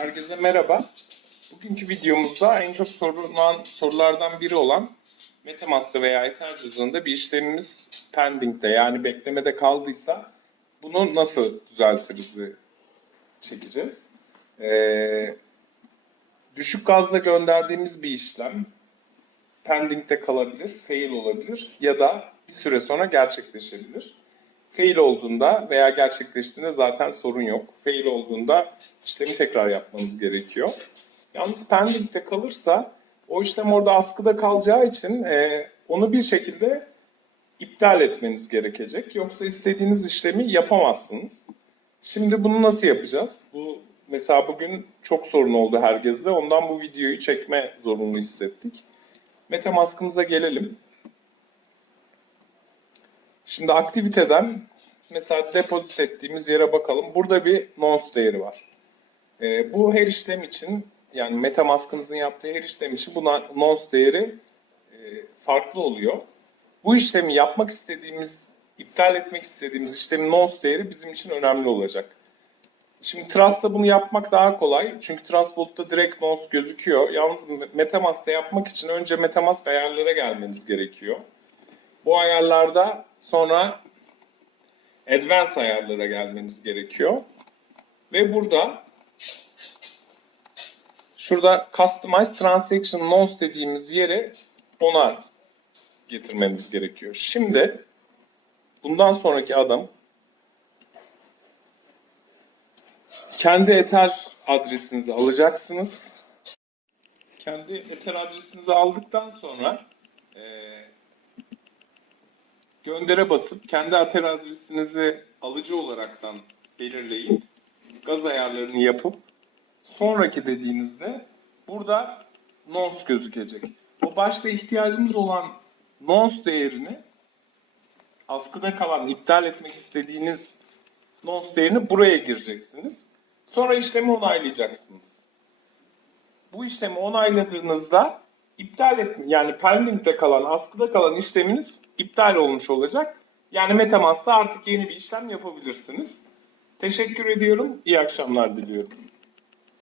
Herkese merhaba. Bugünkü videomuzda en çok sorulan sorulardan biri olan MetaMask'ta veya Ether cüzdanında bir işlemimiz pending'de yani beklemede kaldıysa bunu nasıl düzeltiriz çekeceğiz. Ee, düşük gazla gönderdiğimiz bir işlem pending'de kalabilir, fail olabilir ya da bir süre sonra gerçekleşebilir. Fail olduğunda veya gerçekleştiğinde zaten sorun yok. Fail olduğunda işlemi tekrar yapmanız gerekiyor. Yalnız pending'de kalırsa o işlem orada askıda kalacağı için e, onu bir şekilde iptal etmeniz gerekecek. Yoksa istediğiniz işlemi yapamazsınız. Şimdi bunu nasıl yapacağız? Bu mesela bugün çok sorun oldu herkeste. Ondan bu videoyu çekme zorunlu hissettik. MetaMask'ımıza gelelim. Şimdi aktiviteden mesela depozit ettiğimiz yere bakalım. Burada bir nonce değeri var. Ee, bu her işlem için yani MetaMask'ınızın yaptığı her işlem için bu nonce değeri e, farklı oluyor. Bu işlemi yapmak istediğimiz, iptal etmek istediğimiz işlemin nonce değeri bizim için önemli olacak. Şimdi Trust'ta bunu yapmak daha kolay. Çünkü Trust Vault'ta direkt nonce gözüküyor. Yalnız MetaMask'ta yapmak için önce MetaMask ayarlara gelmeniz gerekiyor. Bu ayarlarda sonra Advanced ayarlara gelmeniz gerekiyor. Ve burada şurada Customize Transaction Nonce dediğimiz yere ona getirmeniz gerekiyor. Şimdi bundan sonraki adım kendi Ether adresinizi alacaksınız. Kendi Ether adresinizi aldıktan sonra eee göndere basıp kendi Ether adresinizi alıcı olaraktan belirleyip gaz ayarlarını yapıp sonraki dediğinizde burada nonce gözükecek. O başta ihtiyacımız olan nonce değerini askıda kalan iptal etmek istediğiniz nonce değerini buraya gireceksiniz. Sonra işlemi onaylayacaksınız. Bu işlemi onayladığınızda iptal et yani pending'de kalan, askıda kalan işleminiz iptal olmuş olacak. Yani MetaMask'ta artık yeni bir işlem yapabilirsiniz. Teşekkür ediyorum. İyi akşamlar diliyorum.